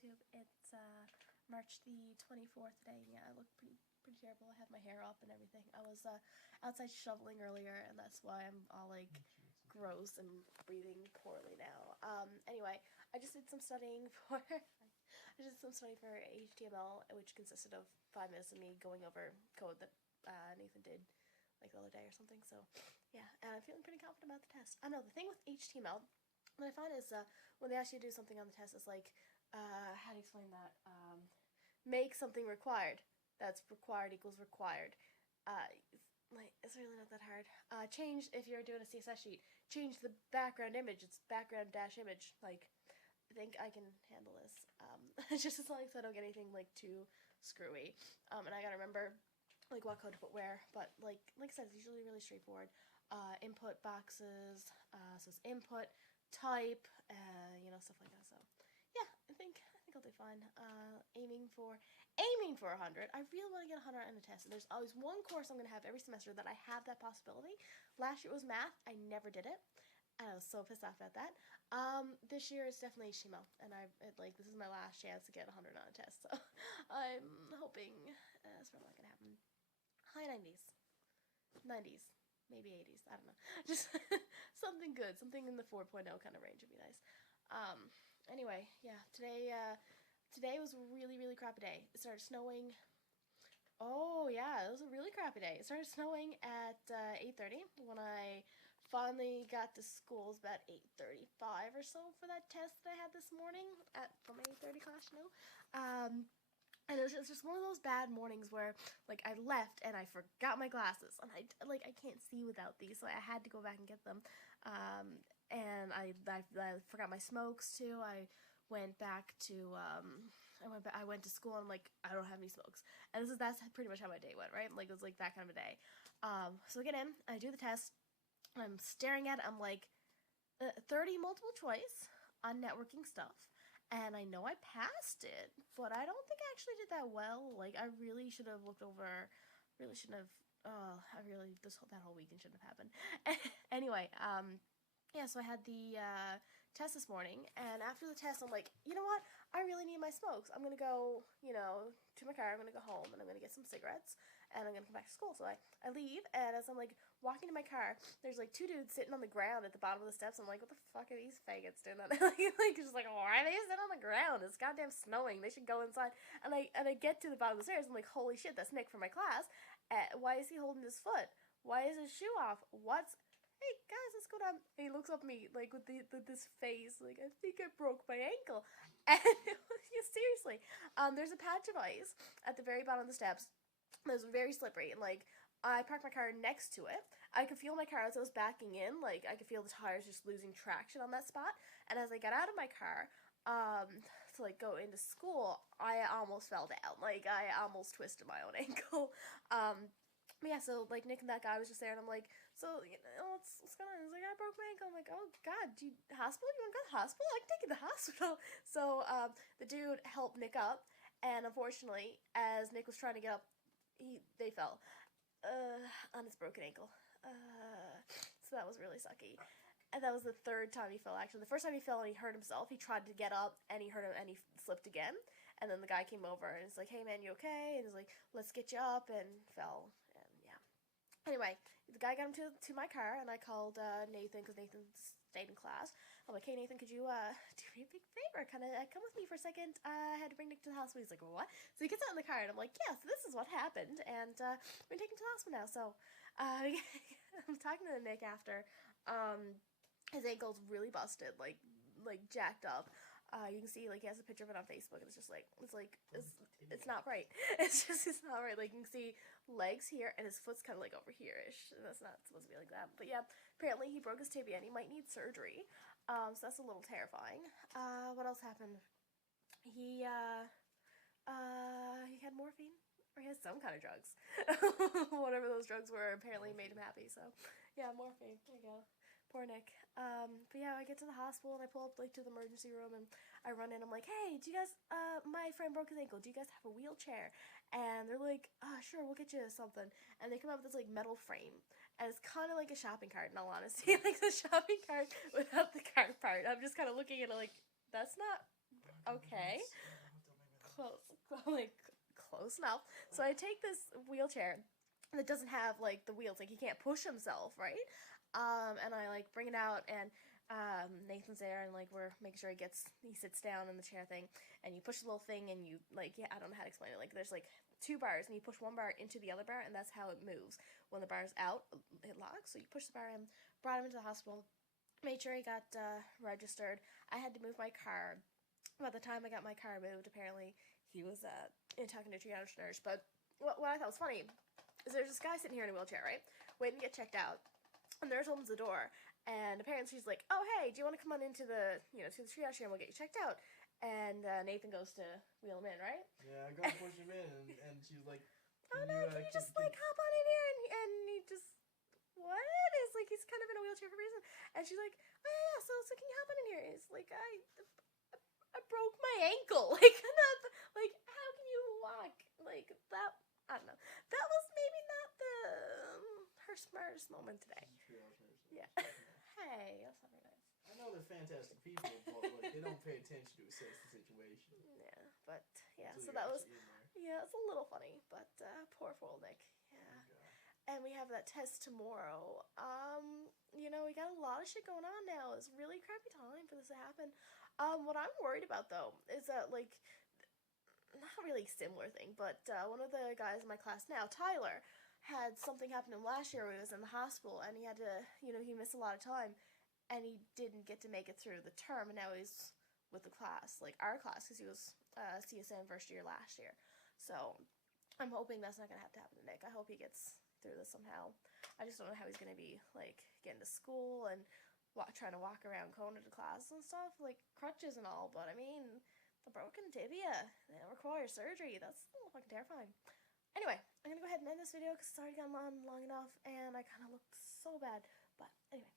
YouTube. It's March the 24th today. Yeah, I look pretty terrible. I have my hair up and everything. I was outside shoveling earlier, and that's why I'm all like gross and breathing poorly now. Anyway, I just did some studying for HTML, which consisted of 5 minutes of me going over code that Nathan did like the other day or something. So yeah, and I'm feeling pretty confident about the test. I know the thing with HTML, what I find is when they ask you to do something on the test, it's like how do you explain that? Make something required. That's required equals required. Like, it's really not that hard. Change, if you're doing a CSS sheet, change the background image. It's background dash image. Like, I think I can handle this. Just as long as I don't get anything like too screwy. And I gotta remember like what code to put where. But like I said, it's usually really straightforward. Input boxes. So it's input, type, stuff like that. So yeah, I think I'll do fine. Aiming for 100. I really want to get 100 in a test. And there's always one course I'm going to have every semester that I have that possibility. Last year it was math. I never did it. And I was so pissed off at that. This year it's definitely HTML. And this is my last chance to get 100 on a test. So I'm hoping that's probably not going to happen. High 90s. 90s. Maybe 80s. I don't know. Just something good. Something in the 4.0 kind of range would be nice. Anyway, yeah, today was a really, really crappy day. It started snowing. Oh, yeah, it was a really crappy day. It started snowing at 8:30 when I finally got to school. It was about 8:35 or so for that test that I had this morning for my 8:30 class, and it was just one of those bad mornings where, like, I left and I forgot my glasses, and I can't see without these, so I had to go back and get them. And I forgot my smokes too. I went back to I went to school and I'm like, I don't have any smokes. And that's pretty much how my day went, right? Like, it was like that kind of a day. So I get in, I do the test, I'm staring at it, I'm like 30 multiple choice on networking stuff. And I know I passed it, but I don't think I actually did that well. Like, I really should have looked over, really shouldn't have, that whole weekend shouldn't have happened. Anyway, yeah, so I had the test this morning, and after the test, I'm like, you know what? I really need my smokes. I'm going to go, to my car. I'm going to go home, and I'm going to get some cigarettes, and I'm going to come back to school. So I leave, and as I'm, like, walking to my car, there's, like, 2 dudes sitting on the ground at the bottom of the steps. I'm like, what the fuck are these faggots doing? Just like, why are they sitting on the ground? It's goddamn snowing. They should go inside. And I get to the bottom of the stairs. I'm like, holy shit, that's Nick from my class. Why is he holding his foot? Why is his shoe off? Hey guys, let's go down. And he looks up at me like with this face, like, I think I broke my ankle. And yeah, seriously, there's a patch of ice at the very bottom of the steps that was very slippery, and like I parked my car next to it. I could feel my car as I was backing in, like I could feel the tires just losing traction on that spot. And as I got out of my car, to like go into school, I almost fell down. Like I almost twisted my own ankle. Yeah, so, like, Nick and that guy was just there, and I'm like, so, what's going on? He's like, I broke my ankle. I'm like, oh, God, hospital? You want to go to the hospital? I can take you to the hospital. So, the dude helped Nick up, and unfortunately, as Nick was trying to get up, they fell, on his broken ankle. So that was really sucky. And that was the 3rd time he fell, actually. The first time he fell and he hurt himself, he tried to get up, and he hurt him, and he slipped again. And then the guy came over, and he's like, hey, man, you okay? And he's like, let's get you up, and fell. And yeah. Anyway, the guy got him to my car, and I called Nathan, because Nathan stayed in class. I'm like, hey, Nathan, could you do me a big favor? Kind of come with me for a second. I had to bring Nick to the hospital. He's like, well, what? So he gets out in the car, and I'm like, yeah, so this is what happened, and we're taking him to the hospital now. So I'm talking to Nick after. His ankle's really busted, like jacked up. You can see, like, he has a picture of it on Facebook, and it's just, like, it's not right. It's not right. Like, you can see legs here, and his foot's kind of, like, over here-ish, and that's not supposed to be like that. But, yeah, apparently he broke his tibia, and he might need surgery, so that's a little terrifying. What else happened? He had morphine, or he has some kind of drugs. Whatever those drugs were apparently made him happy, so, yeah, morphine. There you go. Poor Nick. But yeah, I get to the hospital and I pull up like to the emergency room and I run in. I'm like, hey, do you guys, my friend broke his ankle. Do you guys have a wheelchair? And they're like, sure, we'll get you something. And they come up with this like metal frame. And it's kind of like a shopping cart in all honesty. Like the shopping cart without the cart part. I'm just kind of looking at it like, that's not okay. close enough. So I take this wheelchair that doesn't have like the wheels, like he can't push himself, right? And I like bring it out, and Nathan's there, and like we're making sure he sits down in the chair thing, and you push the little thing, and you like, yeah, I don't know how to explain it. Like there's like two bars, and you push one bar into the other bar, and that's how it moves. When the bar's out, it locks. So you push the bar in. Brought him into the hospital. Made sure he got registered. I had to move my car. By the time I got my car moved, apparently he was talking to a triage nurse. But what I thought was funny is there's this guy sitting here in a wheelchair, right, waiting to get checked out. And the nurse opens the door, and apparently she's like, "Oh, hey, do you want to come on into the, to the triage here, and we'll get you checked out?" And Nathan goes to wheel him in, right? Yeah, I go to push him in, and she's like, "Oh no, can you just like hop on in here?" And he just, what? It's like he's kind of in a wheelchair for a reason. And she's like, "Oh yeah, so can you hop on in here?" It's like I broke my ankle. Like how can you walk like that? I don't know. That was maybe not her smartest moment today. Yeah. Hey, that's not very nice. I know they're fantastic people, but like, they don't pay attention to assess the situation. Yeah, but yeah, So that was, yeah, it's a little funny, but poor old Nick. Yeah. And we have that test tomorrow. We got a lot of shit going on now. It's really a crappy time for this to happen. What I'm worried about though is that like, not really a similar thing, but one of the guys in my class now, Tyler, had something happen to him last year where he was in the hospital, and he had to, he missed a lot of time, and he didn't get to make it through the term, and now he's with the class, like our class, because he was CSM first year last year. So I'm hoping that's not going to have to happen to Nick. I hope he gets through this somehow. I just don't know how he's going to be, like, getting to school and trying to walk around Kona to class and stuff, like crutches and all, but I mean, the broken tibia, that requires surgery. That's fucking terrifying. Anyway, I'm gonna go ahead and end this video because it's already gone on long enough, and I kind of look so bad. But anyway,